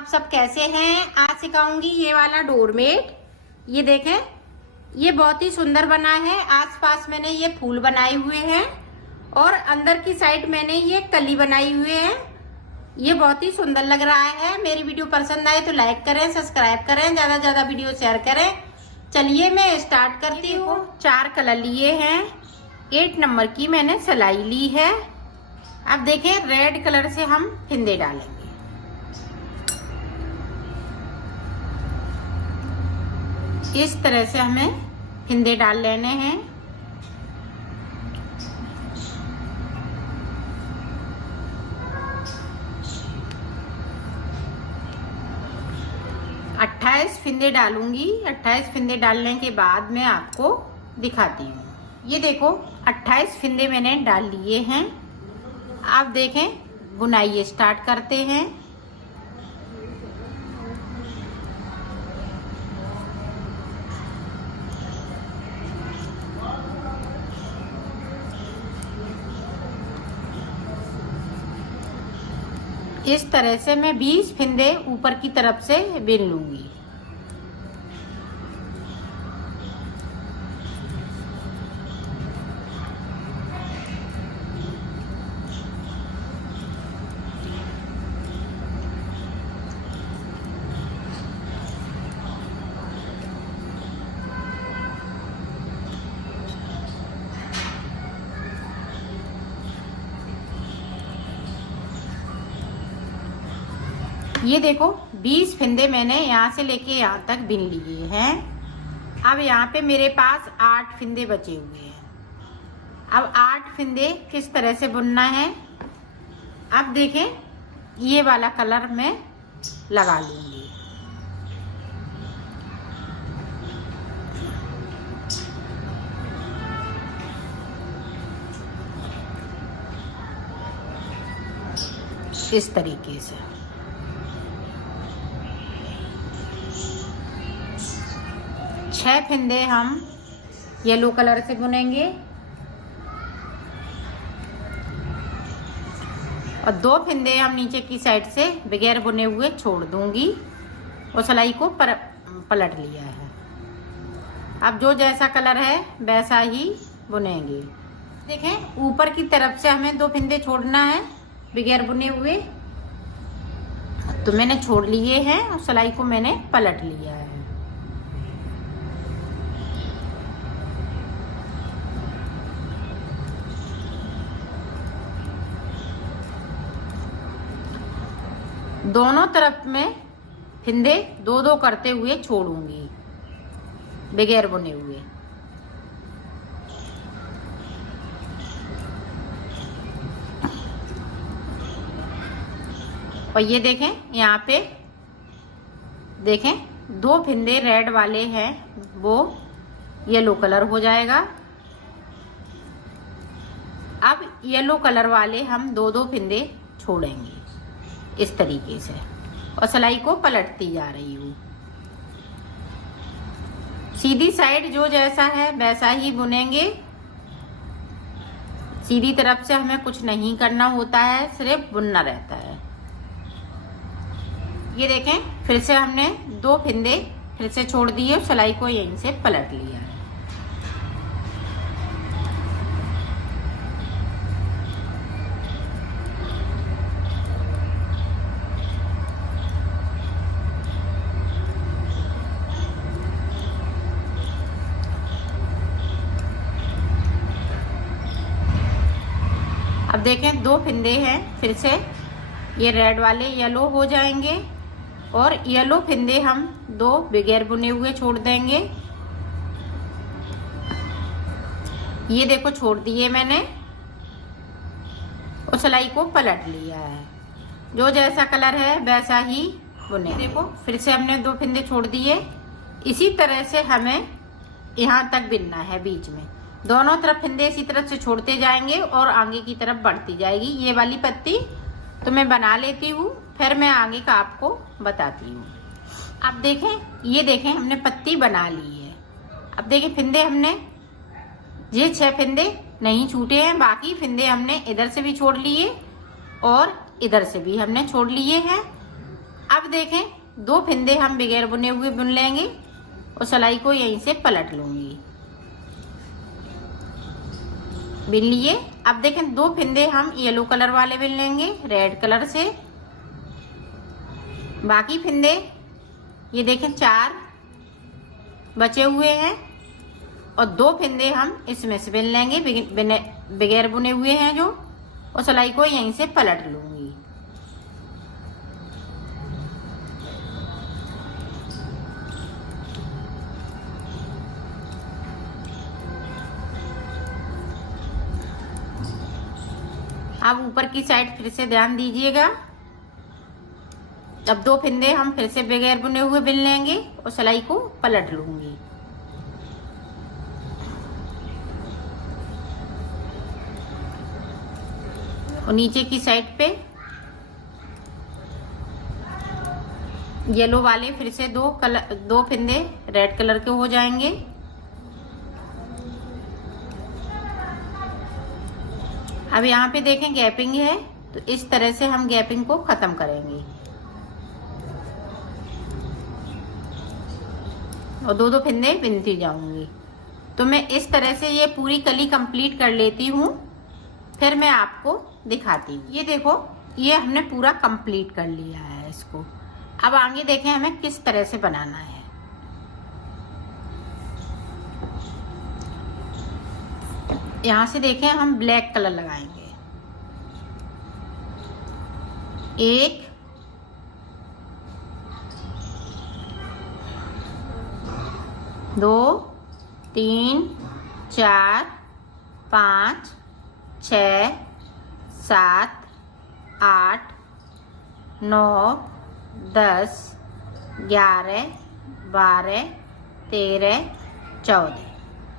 आप सब कैसे हैं। आज सिखाऊंगी ये वाला डोरमेट। ये देखें, ये बहुत ही सुंदर बना है। आसपास मैंने ये फूल बनाए हुए हैं और अंदर की साइड मैंने ये कली बनाई हुए हैं। ये बहुत ही सुंदर लग रहा है। मेरी वीडियो पसंद आए तो लाइक करें, सब्सक्राइब करें, ज्यादा से ज्यादा वीडियो शेयर करें। चलिए मैं स्टार्ट करती हूँ। 4 कलर लिए हैं, 8 नंबर की मैंने सिलाई ली है। अब देखें, रेड कलर से हम फिंदे डालेंगे। इस तरह से हमें फिंदे डाल लेने हैं। अट्ठाईस फिंदे डालूंगी। 28 फिंदे डालने के बाद मैं आपको दिखाती हूँ। ये देखो, 28 फिंदे मैंने डाल लिए हैं। आप देखें, बुनाई स्टार्ट करते हैं। इस तरह से मैं 20 फिंदे ऊपर की तरफ से बिन लूंगी। ये देखो, 20 फिंदे मैंने यहाँ से लेके यहाँ तक बिन लिए हैं। अब यहाँ पे मेरे पास 8 फिंदे बचे हुए हैं। अब 8 फिंदे किस तरह से बुनना है। अब देखें, ये वाला कलर मैं लगा लूंगी। इस तरीके से छह फिंदे हम येलो कलर से बुनेंगे और 2 फिंदे हम नीचे की साइड से बगैर बुने हुए छोड़ दूंगी और सिलाई को पलट लिया है। अब जो जैसा कलर है वैसा ही बुनेंगे। देखें, ऊपर की तरफ से हमें 2 फिंदे छोड़ना है बगैर बुने हुए, तो मैंने छोड़ लिए हैं और सिलाई को मैंने पलट लिया है। दोनों तरफ में फिंदे 2-2 करते हुए छोड़ूंगी बगैर बुने हुए। और ये देखें, यहाँ पे देखें 2 फिंदे रेड वाले हैं, वो येलो कलर हो जाएगा। अब येलो कलर वाले हम 2-2 फिंदे छोड़ेंगे इस तरीके से और सिलाई को पलटती जा रही हूँ। सीधी साइड जो जैसा है वैसा ही बुनेंगे। सीधी तरफ से हमें कुछ नहीं करना होता है, सिर्फ बुनना रहता है। ये देखें, फिर से हमने 2 फिंदे फिर से छोड़ दिए और सिलाई को यहीं से पलट लिया है। अब देखें, 2 फिंदे हैं, फिर से ये रेड वाले येलो हो जाएंगे और येलो फिंदे हम 2 बगैर बुने हुए छोड़ देंगे। ये देखो, छोड़ दिए मैंने और सिलाई को पलट लिया है। जो जैसा कलर है वैसा ही बुने। देखो, फिर से हमने 2 फिंदे छोड़ दिए। इसी तरह से हमें यहाँ तक बिनना है। बीच में दोनों तरफ फिंदे इसी तरफ से छोड़ते जाएंगे और आगे की तरफ बढ़ती जाएगी। ये वाली पत्ती तो मैं बना लेती हूँ, फिर मैं आगे का आपको बताती हूँ। अब देखें, ये देखें, हमने पत्ती बना ली है। अब देखें, फिंदे हमने ये 6 फिंदे नहीं छूटे हैं, बाकी फिंदे हमने इधर से भी छोड़ लिए और इधर से भी हमने छोड़ लिए हैं। अब देखें 2 फिंदे हम बगैर बुने हुए बुन लेंगे और सिलाई को यहीं से पलट लूंगी। बिन लिए। अब देखें 2 फिंदे हम येलो कलर वाले बिन लेंगे रेड कलर से। बाकी फिंदे ये देखें 4 बचे हुए हैं और 2 फिंदे हम इसमें से बिन लेंगे बगैर बुने हुए हैं जो, और सिलाई को यहीं से पलट लूंगी। अब ऊपर की साइड फिर से ध्यान दीजिएगा। अब 2 फिंदे हम फिर से बगैर बुने हुए बिन लेंगे और सिलाई को पलट लूंगी। और नीचे की साइड पे येलो वाले फिर से 2 फिंदे रेड कलर के हो जाएंगे। अब यहाँ पे देखें गैपिंग है, तो इस तरह से हम गैपिंग को खत्म करेंगे और 2 फिंदे बिनती जाऊंगी। तो मैं इस तरह से ये पूरी कली कंप्लीट कर लेती हूँ, फिर मैं आपको दिखाती हूँ। ये देखो, ये हमने पूरा कंप्लीट कर लिया है इसको। अब आगे देखें हमें किस तरह से बनाना है। यहाँ से देखें हम ब्लैक कलर लगाएंगे। 1 2 3 4 5 6 7 8 9 10 11 12 13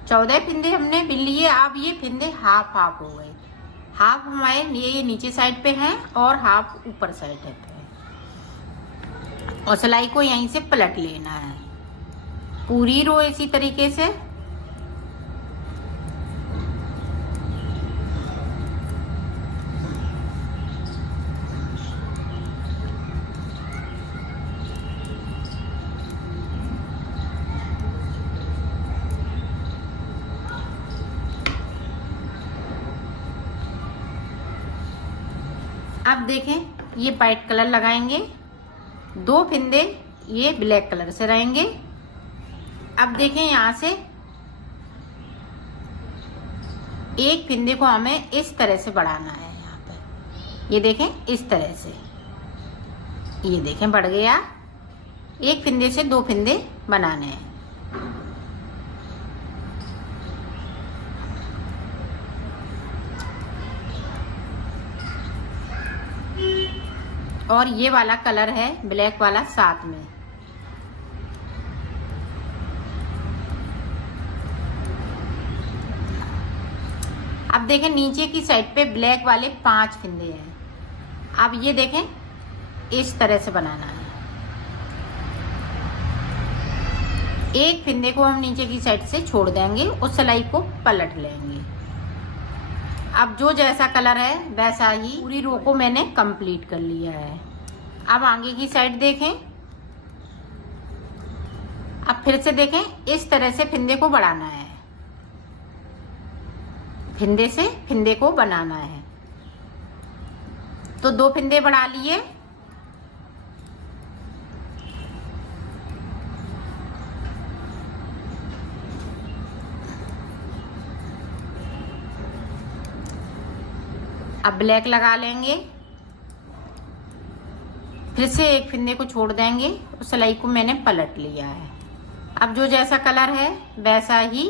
14 फिंदे हमने बिन लिए। अब ये फिंदे हाफ हाफ हो गए। हाफ हमारे ये नीचे साइड पे हैं और हाफ ऊपर साइड पे है, और सिलाई को यहीं से पलट लेना है पूरी रो इसी तरीके से। अब देखें ये वाइट कलर लगाएंगे, 2 फिंदे ये ब्लैक कलर से रहेंगे। अब देखें यहाँ से एक फिंदे को हमें इस तरह से बढ़ाना है। यहाँ पे ये देखें इस तरह से, ये देखें बढ़ गया। एक फिंदे से 2 फिंदे बनाने हैं। और ये वाला कलर है ब्लैक वाला साथ में। अब देखें नीचे की साइड पे ब्लैक वाले 5 फिंदे हैं। अब ये देखें इस तरह से बनाना है। एक फिंदे को हम नीचे की साइड से छोड़ देंगे, उस सिलाई को पलट लेंगे। अब जो जैसा कलर है वैसा ही पूरी रो को मैंने कंप्लीट कर लिया है। अब आगे की साइड देखें। अब फिर से देखें इस तरह से फिंदे को बढ़ाना है, फिंदे से फिंदे को बनाना है। तो 2 फिंदे बढ़ा लिए। अब ब्लैक लगा लेंगे, फिर से एक फिंदे को छोड़ देंगे, उस सिलाई को मैंने पलट लिया है। अब जो जैसा कलर है वैसा ही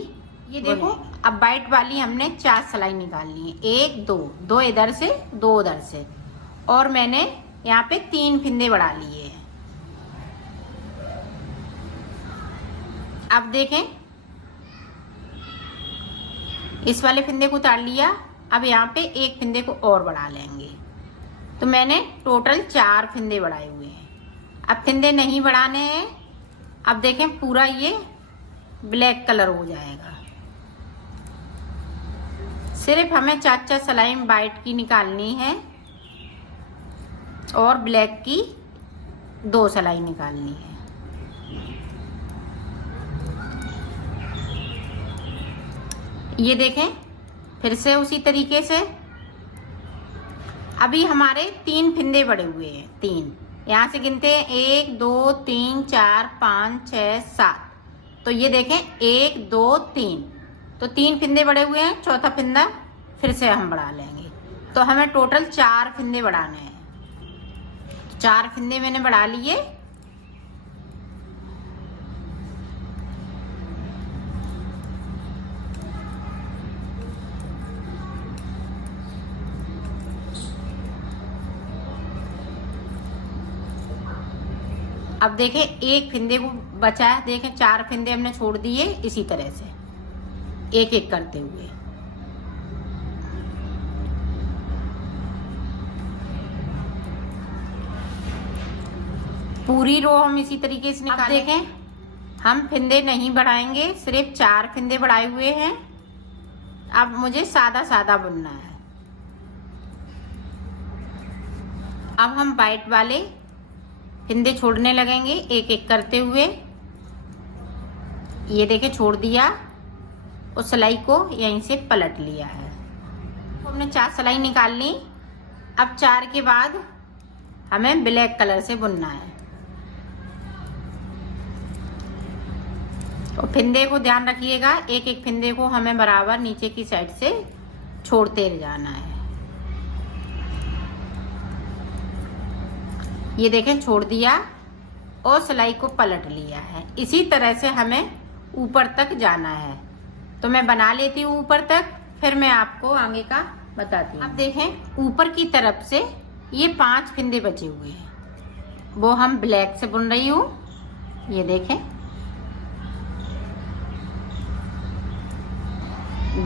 ये देखो। अब वाइट वाली हमने 4 सिलाई निकालनी है, 1 2 2 इधर से 2 उधर से, और मैंने यहाँ पे 3 फिंदे बढ़ा लिए हैं। अब देखें इस वाले फिंदे को उतार लिया। अब यहाँ पे एक फिंदे को और बढ़ा लेंगे, तो मैंने टोटल 4 फिंदे बढ़ाए हुए हैं। अब फिंदे नहीं बढ़ाने हैं। अब देखें पूरा ये ब्लैक कलर हो जाएगा। सिर्फ हमें 4 सिलाई वाइट की निकालनी है और ब्लैक की 2 सिलाई निकालनी है। ये देखें, फिर से उसी तरीके से अभी हमारे 3 फिंदे बड़े हुए हैं, 3 यहाँ से गिनते हैं 1 2 3 4 5 6 7। तो ये देखें 1 2 3, तो 3 फिंदे बड़े हुए हैं, चौथा फिंदा फिर से हम बढ़ा लेंगे। तो हमें टोटल 4 फिंदे बढ़ाने हैं। 4 फिंदे मैंने बढ़ा लिए। अब देखें 1 फिंदे को बचा है, देखें 4 फिंदे हमने छोड़ दिए, इसी तरह से एक एक करते हुए। पूरी रो हम इसी तरीके से निकाल। देखें हम फिंदे नहीं बढ़ाएंगे, सिर्फ 4 फिंदे बढ़ाए हुए हैं। अब मुझे सादा सादा बुनना है। अब हम वाइट वाले फिंदे छोड़ने लगेंगे एक एक करते हुए। ये देखें छोड़ दिया, उस सिलाई को यहीं से पलट लिया है। तो हमने 4 सिलाई निकाल ली। अब 4 के बाद हमें ब्लैक कलर से बुनना है। तो फिंदे को ध्यान रखिएगा, एक एक फिंदे को हमें बराबर नीचे की साइड से छोड़ते जाना है। ये देखें छोड़ दिया और सिलाई को पलट लिया है। इसी तरह से हमें ऊपर तक जाना है। तो मैं बना लेती हूँ ऊपर तक, फिर मैं आपको आगे का बताती हूँ। अब देखें ऊपर की तरफ से ये 5 फिंदे बचे हुए हैं, वो हम ब्लैक से बुन रही हूँ। ये देखें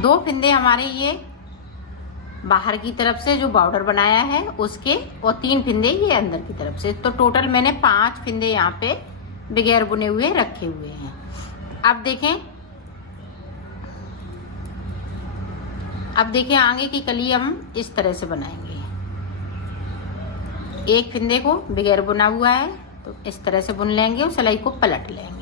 2 फिंदे हमारे ये बाहर की तरफ से जो बॉर्डर बनाया है उसके, और 3 फिंदे ये अंदर की तरफ से। तो टोटल मैंने 5 फिंदे यहाँ पे बगैर बुने हुए रखे हुए हैं। अब देखें आगे की कली हम इस तरह से बनाएंगे। 1 फिंदे को बगैर बुना हुआ है तो इस तरह से बुन लेंगे और सिलाई को पलट लेंगे।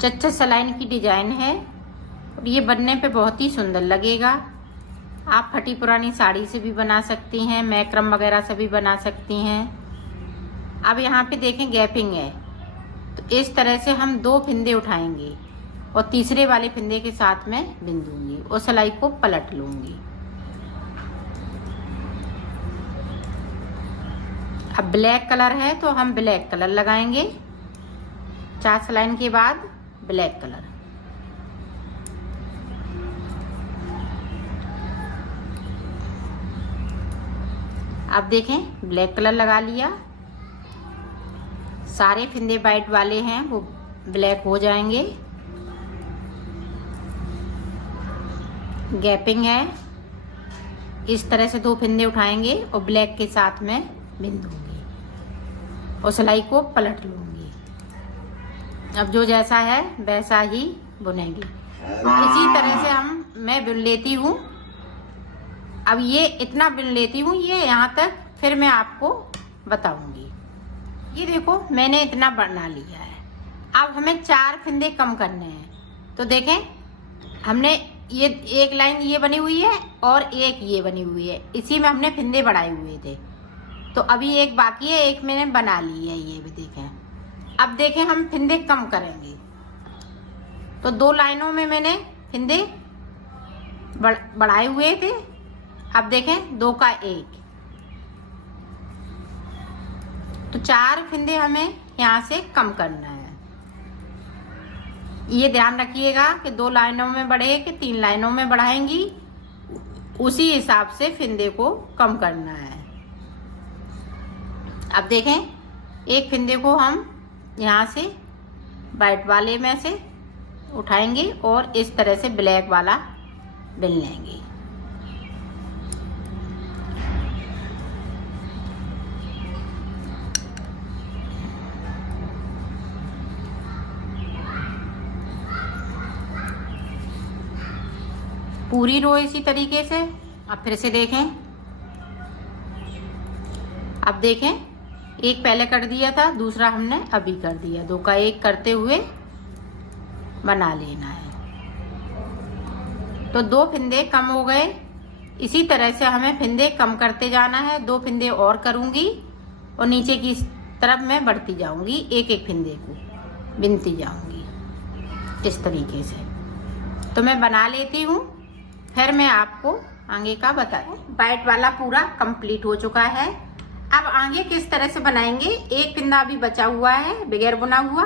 चच्चा सलाइन की डिजाइन है और ये बनने पे बहुत ही सुंदर लगेगा। आप फटी पुरानी साड़ी से भी बना सकती हैं, मैक्रम वगैरह से भी बना सकती हैं। अब यहाँ पे देखें गैपिंग है, तो इस तरह से हम 2 फिंदे उठाएंगे और तीसरे वाले फिंदे के साथ में बिन दूंगी और सिलाई को पलट लूंगी। अब ब्लैक कलर है तो हम ब्लैक कलर लगाएंगे। 4 सलाइन के बाद ब्लैक कलर। अब देखें ब्लैक कलर लगा लिया। सारे फिंदे वाइट वाले हैं वो ब्लैक हो जाएंगे। गैपिंग है, इस तरह से 2 फिंदे उठाएंगे और ब्लैक के साथ में बिन दूंगी और सिलाई को पलट लूंगी। अब जो जैसा है वैसा ही बुनेंगी। इसी तरह से मैं बुन लेती हूँ। अब ये इतना बुन लेती हूँ, ये यहाँ तक, फिर मैं आपको बताऊंगी। ये देखो मैंने इतना बना लिया है। अब हमें 4 फिंदे कम करने हैं। तो देखें हमने ये 1 लाइन ये बनी हुई है और 1 ये बनी हुई है, इसी में हमने फिंदे बढ़ाए हुए थे। तो अभी 1 बाकी है, 1 मैंने बना ली है। ये भी देखें। अब देखें हम फिंदे कम करेंगे। तो 2 लाइनों में मैंने फिंदे बढ़ाए हुए थे। अब देखें 2 का 1, तो 4 फिंदे हमें यहाँ से कम करना है। ये ध्यान रखिएगा कि 2 लाइनों में बढ़े कि 3 लाइनों में बढ़ाएंगी, उसी हिसाब से फिंदे को कम करना है। अब देखें 1 फिंदे को हम यहाँ से वाइट वाले में से उठाएंगे और इस तरह से ब्लैक वाला बिन लेंगे। पूरी रो इसी तरीके से। अब फिर से देखें, अब देखें, एक पहले कर दिया था, दूसरा हमने अभी कर दिया। 2 का 1 करते हुए बना लेना है। तो 2 फिंदे कम हो गए। इसी तरह से हमें फिंदे कम करते जाना है। 2 फिंदे और करूंगी और नीचे की तरफ मैं बढ़ती जाऊंगी, एक एक फिंदे को बिनती जाऊंगी इस तरीके से। तो मैं बना लेती हूँ, फिर मैं आपको आगे का बताऊँ। बाइट वाला पूरा कंप्लीट हो चुका है। अब आगे किस तरह से बनाएंगे, एक फिंदा भी बचा हुआ है बगैर बुना हुआ,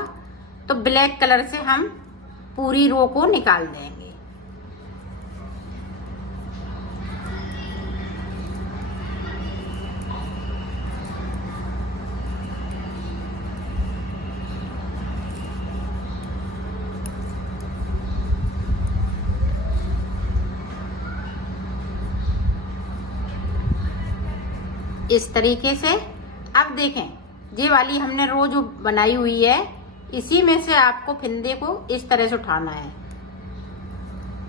तो ब्लैक कलर से हम पूरी रो को निकाल देंगे। इस तरीके से। अब देखें, ये वाली हमने रो जो बनाई हुई है, इसी में से आपको फिंदे को इस तरह से उठाना है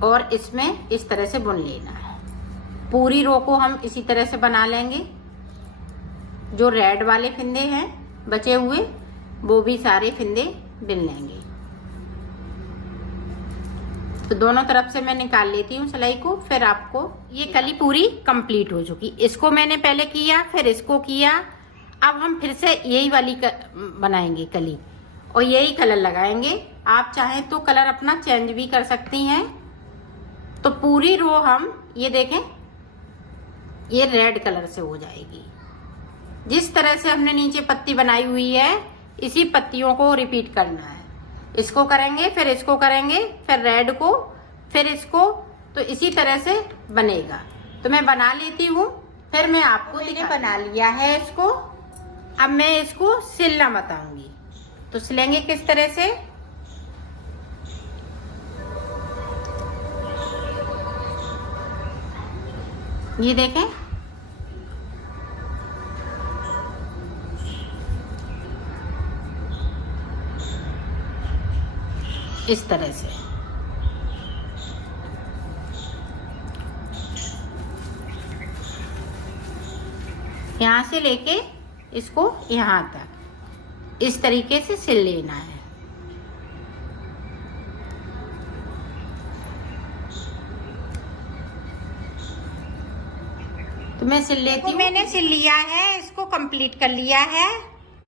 और इसमें इस तरह से बुन लेना है। पूरी रो को हम इसी तरह से बना लेंगे। जो रेड वाले फिंदे हैं बचे हुए, वो भी सारे फिंदे बिन लेंगे। तो दोनों तरफ से मैं निकाल लेती हूँ सिलाई को, फिर आपको। ये कली पूरी कंप्लीट हो चुकी। इसको मैंने पहले किया, फिर इसको किया। अब हम फिर से यही वाली बनाएंगे कली और यही कलर लगाएंगे। आप चाहें तो कलर अपना चेंज भी कर सकती हैं। तो पूरी रो हम ये देखें, ये रेड कलर से हो जाएगी। जिस तरह से हमने नीचे पत्ती बनाई हुई है, इसी पत्तियों को रिपीट करना है। इसको करेंगे, फिर इसको करेंगे, फिर रेड को, फिर इसको, तो इसी तरह से बनेगा। तो मैं बना लेती हूँ, फिर मैं आपको बना लिया है इसको। अब मैं इसको सिलना बताऊंगी। तो सिलेंगे किस तरह से, ये देखें, इस तरह से। यहाँ से लेके इसको यहाँ तक इस तरीके से सिल लेना है। तो मैं सिल लेती हूँ। मैंने सिल लिया है, इसको कंप्लीट कर लिया है।